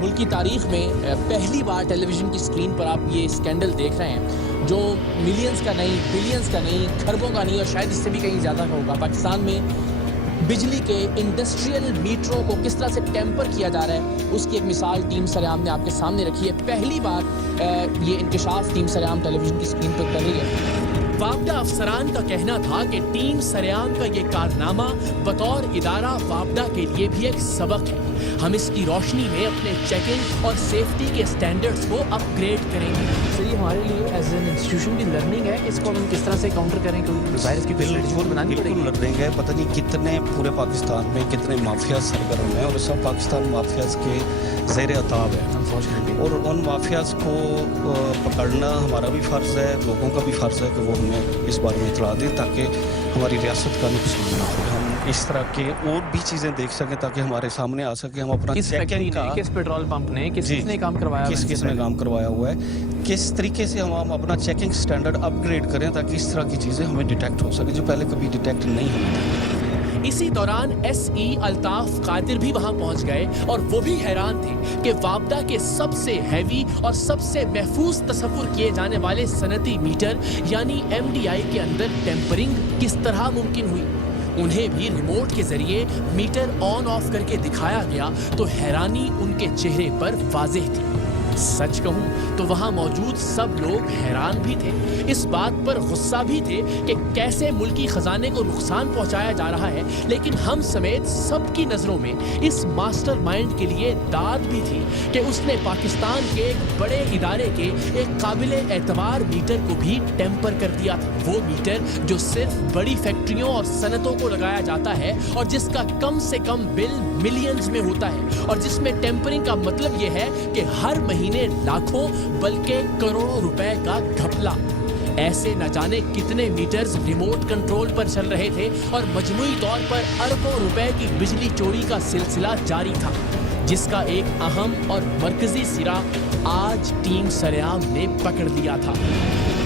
मुल्की तारीख में पहली बार टेलीविज़न की स्क्रीन पर आप ये स्कैंडल देख रहे हैं जो मिलियंस का नहीं, बिलियंस का नहीं, खरबों का नहीं और शायद इससे भी कहीं ज़्यादा का होगा। पाकिस्तान में बिजली के इंडस्ट्रियल मीटरों को किस तरह से टेम्पर किया जा रहा है, उसकी एक मिसाल टीम सरेआम ने आपके सामने रखी है। पहली बार ये इंकशाफ टीम सरेआम टेलीविज़न की स्क्रीन पर कर रही है। वापडा अफसरान का कहना था कि टीम सरेआम का ये कारनामा बतौर इदारा वापडा के लिए भी एक सबक है। हम इसकी रोशनी में अपने चेकिंग और सेफ्टी के स्टैंडर्ड्स को अपग्रेड करेंगे। सर ये हमारे लिए एज एन इंस्टीट्यूशन की लर्निंग है, इसको हम किस तरह से काउंटर करें, क्योंकि वायरस की बिल्कुल बनानी पड़ेगी। लर्निंग है, पता नहीं कितने पूरे पाकिस्तान में कितने माफिया सरगर्म हैं और सब पाकिस्तान माफियाज के ज़ेर अताब है और उन माफियाज को पकड़ना हमारा भी फ़र्ज़ है, लोगों का भी फ़र्ज़ है कि वो हमें इस बारे में इतला दें ताकि हमारी रियासत का नुकसान ना हो, हम इस तरह के और भी चीज़ें देख सकें ताकि हमारे सामने आ सके। हम अपना चेकिंग का किस पेट्रोल पंप ने किसने काम करवाया, किसने काम करवाया हुआ है, किस तरीके से हम अपना चेकिंग स्टैंडर्ड अपग्रेड करें ताकि इस तरह की चीज़ें हमें डिटेक्ट हो सके जो पहले कभी डिटेक्ट नहीं हुई थी। इसी दौरान SE अल्ताफ कादिर भी वहां पहुंच गए और वो भी हैरान थे कि वापडा के सबसे हैवी और सबसे महफूज तस्वुर किए जाने वाले सनती मीटर यानी MDI के अंदर टेम्परिंग किस तरह मुमकिन हुई। उन्हें भी रिमोट के जरिए मीटर ऑन ऑफ करके दिखाया गया तो हैरानी उनके चेहरे पर वाज़ेह थी। सच कहूं तो वहां मौजूद सब लोग हैरान भी थे, इस बात पर गुस्सा भी थे कि कैसे मुल्की खजाने को नुकसान पहुंचाया जा रहा है, लेकिन हम समेत सबकी नजरों में इस मास्टरमाइंड के लिए दाद भी थी कि उसने पाकिस्तान के एक बड़े इदारे के एक काबिल एतबार मीटर को भी टेम्पर कर दिया था। वो मीटर जो सिर्फ बड़ी फैक्ट्रियों और सनतों को लगाया जाता है और जिसका कम से कम बिल मिलियंस में होता है और जिसमें टेम्परिंग का मतलब ये है कि हर महीने लाखों बल्कि करोड़ों रुपए का घपला। ऐसे न जाने कितने मीटर्स रिमोट कंट्रोल पर चल रहे थे और मजमूई तौर पर अरबों रुपए की बिजली चोरी का सिलसिला जारी था, जिसका एक अहम और मरकजी सिरा आज टीम सरेआम ने पकड़ लिया था।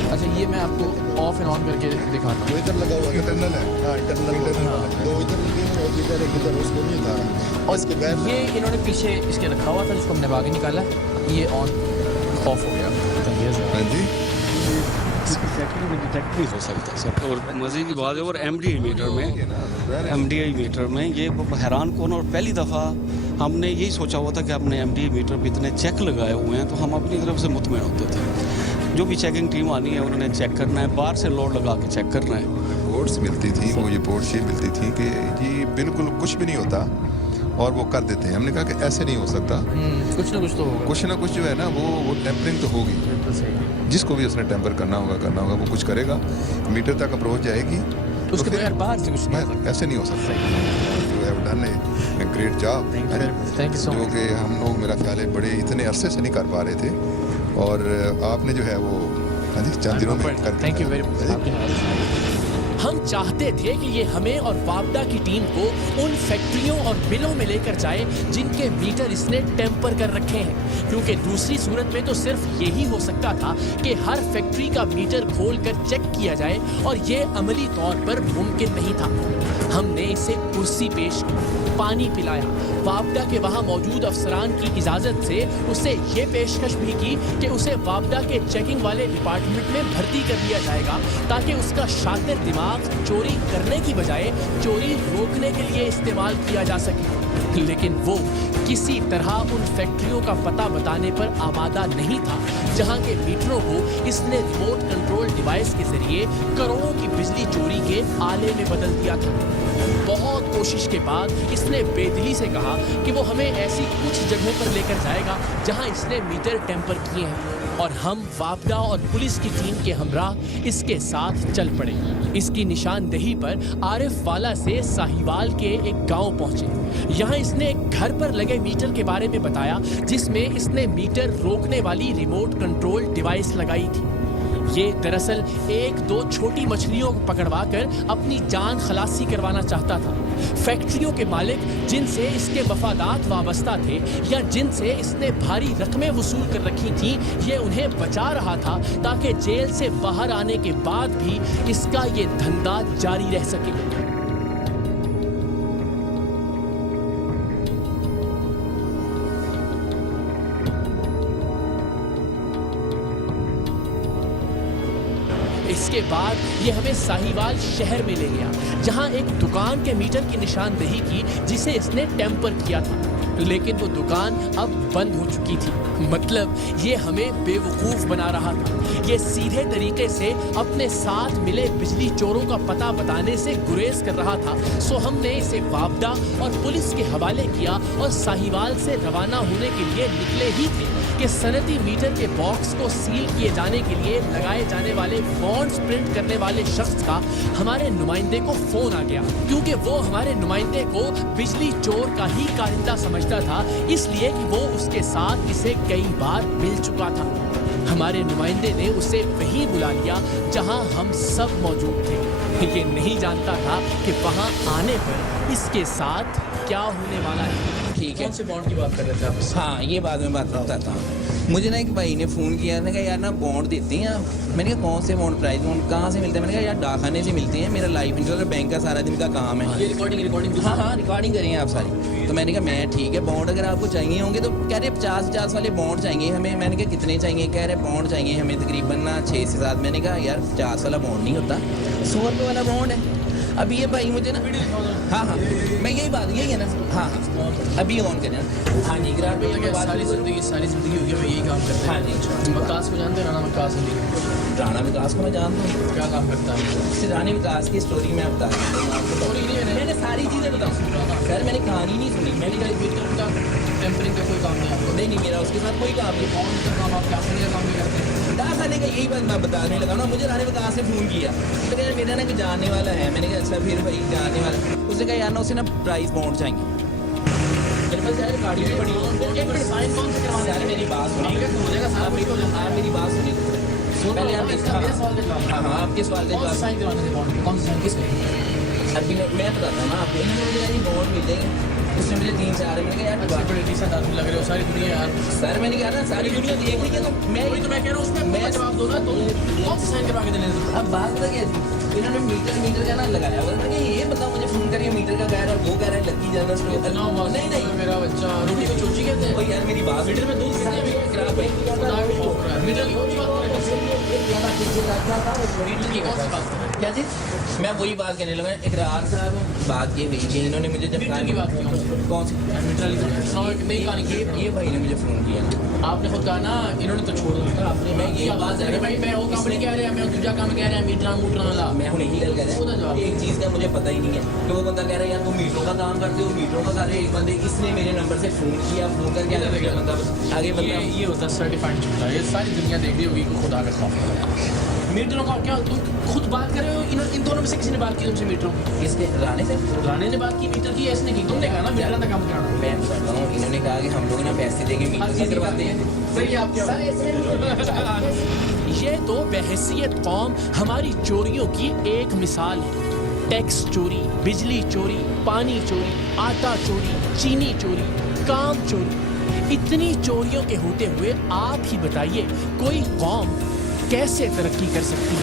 अच्छा ये मैं आपको ऑफ एंड ऑन करके दिखाता हूँ। इधर लगा हुआ इंटरनल है, हाँ इंटरनल दो इधर लगे हैं और इधर एक इधर, उसको नहीं उतारा और इसके बाद ये इन्होंने पीछे इसके रखा हुआ था जिसको हमने आगे निकाला, ये ऑन ऑफ हो गया। हाँ जी डिटेक्ट नहीं हो सकता सर। और मज़े की बात है और MDI मीटर में ये हैरान कौन, और पहली दफ़ा हमने यही सोचा हुआ था कि हमने MDI मीटर पे इतने चेक लगाए हुए हैं तो हम अपनी तरफ से मुतमईन होते थे। जो भी चेकिंग टीम आनी है उन्होंने चेक करना है, बाहर से लोड लगा के चेक करना है। रिपोर्ट्स मिलती थी, वो ये रिपोर्ट शीट मिलती थी कि ये बिल्कुल कुछ भी नहीं होता और वो कर देते हैं। हमने कहा कि ऐसे नहीं हो सकता, कुछ ना कुछ तो होगा, कुछ ना कुछ जो है ना वो टेम्परिंग तो होगी। जिसको भी उसने टेम्पर करना होगा वो कुछ करेगा, मीटर तक अप्रोच जाएगी, उसके बगैर बाहर से कुछ नहीं, ऐसे नहीं हो सकता। You have done a great job, thank you so much. जो कि हम लोग मेरा ख्याल है बड़े इतने अरसे से नहीं कर पा रहे थे और आपने जो है वो हाँ जी चंद दिनों में कर थैंक यू वेरी मच। हम चाहते थे कि ये हमें और वापडा की टीम को उन फैक्ट्रियों और मिलों में लेकर जाए जिनके मीटर इसने टेम्पर कर रखे हैं, क्योंकि दूसरी सूरत में तो सिर्फ यही हो सकता था कि हर फैक्ट्री का मीटर खोलकर चेक किया जाए और ये अमली तौर पर मुमकिन नहीं था। हमने इसे कुर्सी पेश की, पानी पिलाया, वापडा के वहाँ मौजूद अफसरान की इजाज़त से उसे ये पेशकश भी की कि उसे वापडा के चेकिंग वाले डिपार्टमेंट में भर्ती कर दिया जाएगा ताकि उसका शातिर दिमाग चोरी करने की बजाय चोरी रोकने के लिए इस्तेमाल किया जा सके। लेकिन वो किसी तरह उन फैक्ट्रियों का पता बताने पर आमादा नहीं था जहां के मीटरों को इसने रिमोट कंट्रोल डिवाइस के जरिए करोड़ों की बिजली चोरी के आले में बदल दिया था। बहुत कोशिश के बाद इसने बेदिली से कहा कि वो हमें ऐसी कुछ जगहों पर लेकर जाएगा जहां इसने मीटर टेम्पर किए हैं और हम वापडा और पुलिस की टीम के हमराह इसके साथ चल पड़े। इसकी निशानदेही पर आरिफ वाला से साहिवाल के एक गांव पहुंचे। यहाँ इसने एक घर पर लगे मीटर के बारे में बताया जिसमें इसने मीटर रोकने वाली रिमोट कंट्रोल डिवाइस लगाई थी। ये दरअसल एक दो छोटी मछलियों को पकड़वाकर अपनी जान खलासी करवाना चाहता था। फैक्ट्रियों के मालिक जिनसे इसके मफादात वाबस्ता थे या जिनसे इसने भारी रकमें वसूल कर रखी थी, ये उन्हें बचा रहा था ताकि जेल से बाहर आने के बाद भी इसका ये धंधा जारी रह सके। اس کے بعد یہ ہمیں ساہیوال شہر میں لے گیا جہاں ایک دکان کے میٹر کی نشاندہی کی جسے اس نے ٹیمپر کیا تھا، لیکن وہ دکان اب بند ہو چکی تھی۔ مطلب یہ ہمیں بے وقوف بنا رہا تھا۔ یہ سیدھے طریقے سے اپنے ساتھ ملے بجلی چوروں کا پتہ بتانے سے گریز کر رہا تھا، سو ہم نے اسے وابڈا اور پولیس کے حوالے کیا اور ساہیوال سے روانہ ہونے کے لیے نکلے ہی تھے کہ صنعتی میٹر کے باکس کو سیل کیے جانے کے لیے لگائے جانے والے بانڈز پرنٹ کرنے والے شخص کا ہمارے نمائندے کو فون آ گیا، کیونکہ وہ ہمارے نمائندے کو بجلی چور کا ہی کارندہ سمجھتا تھا، اس لیے کہ وہ اس کے ساتھ اسے کئی بار مل چکا تھا۔ ہمارے نمائندے نے اسے وہیں بلا لیا جہاں ہم سب موجود تھے۔ یہ نہیں جانتا تھا کہ وہاں آنے پر اس کے ساتھ کیا ہونے والا ہے۔ ٹھیک ہے، کون سے بانڈ کی بات کر رہے تھے آپ؟ ہاں یہ بعد میں بات بتاتا ہوں۔ مجھے نا ایک بھائی نے فون کیا، نے کہا یار نا بانڈ دیتے ہیں آپ۔ میں نے کہا کون سے بانڈ، پرائز بانڈ کہاں سے ملتے ہیں؟ میں نے کہا یار ڈاک خانے سے ملتے ہیں، میرا لائف انشورنس بینک کا سارا دن کا کام ہے۔ یہ ریکارڈنگ ہاں ریکارڈنگ کریں آپ ساری۔ تو میں نے کہا میں ٹھیک ہے، بانڈ اگر آپ کو چاہیے ہوں گے تو کہہ رہے 50 والے بانڈ چاہیے ہمیں۔ میں نے کہا کتنے چاہیے؟ کہہ رہے بانڈ چاہیے ہمیں تقریباً نا 6 سے 7۔ میں نے کہا یار 50 والا بانڈ نہیں ہوتا، 100 روپے والا بانڈ ہے۔ ابھی یہ بھائی مجھے نا ہاں میں یہی بات یہی ہے نا، ہاں ابھی آن کریں۔ ہاں جی گرار پہ ساری زندگی ہوگی میں یہی کام کرتا ہاں جی مکاس کو جانتے ہیں؟ رانا مکاس رانا وکاس کو میں جانتا ہوں، کیا کام کرتا ہے؟ رانا وکاس کی اسٹوری میں بتا رہا ہوں، میں نے ساری چیزیں بتاؤں سر، میں نے کہانی نہیں سنی، میں نے کہا ٹیمپرنگ کا کوئی کام نہیں آپ کو؟ نہیں میرا اس کے ساتھ کوئی کام نہیں۔ کون سا کام آپ کیا کام نہیں کرتے ہیں؟ ڈاک خانے کا یہی بات میں بتانے لگا نا، مجھے رانا وکاس نے فون کیا، تو کہا میرا نا کوئی جاننے والا ہے۔ میں نے کہا اچھا پھر بھائی جاننے والا، اس نے کہا یار نا اسے نا پرائز بانڈ چاہیے۔ میرے پاس یار گاڑی بھی پڑی ہے، سائن کون سے کروانا سر میری بات سنی، ہو جائے گا سارا آپ میری بات سنی پہلے آپ ہاں آپ کے سوال کا جواب۔ سائن کروانے تھے بانڈ کون سے سائن کس میں؟ ابھی میں بتاتا ہوں نا آپ کو، انہوں نے مجھے بانڈ ملے گا، اس نے مجھے 3-4 میں نے کہا یار بڑے ڈیسنٹ آدمی لگ رہے ہو ساری دنیا یار۔ سر میں نے کہا نا ساری دنیا دیکھ رہی ہے تو وہی تو میں کہہ رہا ہوں، اس میں میں جواب دو نا، تو کون سے سائن کروا کے دینے تھے؟ اب بات پتہ کیا تھی، انہوں نے میٹر کا نا لگایا ہوا تھا کہ یہ بتاؤ مجھے فون کریے میٹر کا کہہ رہا ہے، وہ کہہ رہا ہے لکی جانا نہیں نہیں میرا بچہ روٹی کو چوچی کہتے ہیں یار میری بات میٹر میں دودھ کتنے بھی میٹر کی کون سی بات کر رہے ہیں؟ میٹر کی کون سی بات کر رہے ہیں؟ کیا چیز میں وہی بات کرنے لگا۔ اقرار صاحب بات یہ ہوئی کہ انہوں نے مجھے جب میٹر کی بات کی کون سی میٹر نہیں کہانی کی یہ بھائی نے مجھے فون کیا نا، آپ نے خود کہا نا انہوں نے تو چھوڑ دیا آپ نے، میں یہ بات کر رہا بھائی میں وہ کام نہیں کہہ رہا، میں دوسرا کام کہہ رہا میٹر موٹر والا۔ میں ہوں یہی گل کر رہا ہوں، ایک چیز کا مجھے پتہ ہی نہیں ہے کہ وہ بندہ کہہ رہا ہے یار تم میٹروں کا کام کرتے ہو، میٹروں کا کر رہے ایک بندے اس نے میرے نمبر سے فون کیا، فون کر کے بندہ آگے بندہ یہ ہوتا ہے سرٹیفائڈ جھوٹا، یہ ساری دنیا دیکھ رہی ہوگی کہ خدا کا خوف۔ میٹروں کا کیا تم خود بات کر رہے ہو؟ ان دونوں میں سے کسی نے بات کی تم سے میٹروں کی؟ اس کے رانے سے رانے نے بات کی میٹر کی، ایسے نے کی، تم نے کہا نا میٹر کا کام کرنا۔ میں بتاتا ہوں انہوں نے کہا کہ ہم لوگ نا پیسے دے کے میٹر کا کرواتے ہیں۔ صحیح آپ کیا یہ تو بحیثیت قوم ہماری چوریوں کی ایک مثال ہے۔ ٹیکس چوری، بجلی چوری، پانی چوری، آٹا چوری، چینی چوری، کام چوری، اتنی چوریوں کے ہوتے ہوئے آپ ہی بتائیے کوئی قوم کیسے ترقی کر سکتی ہے؟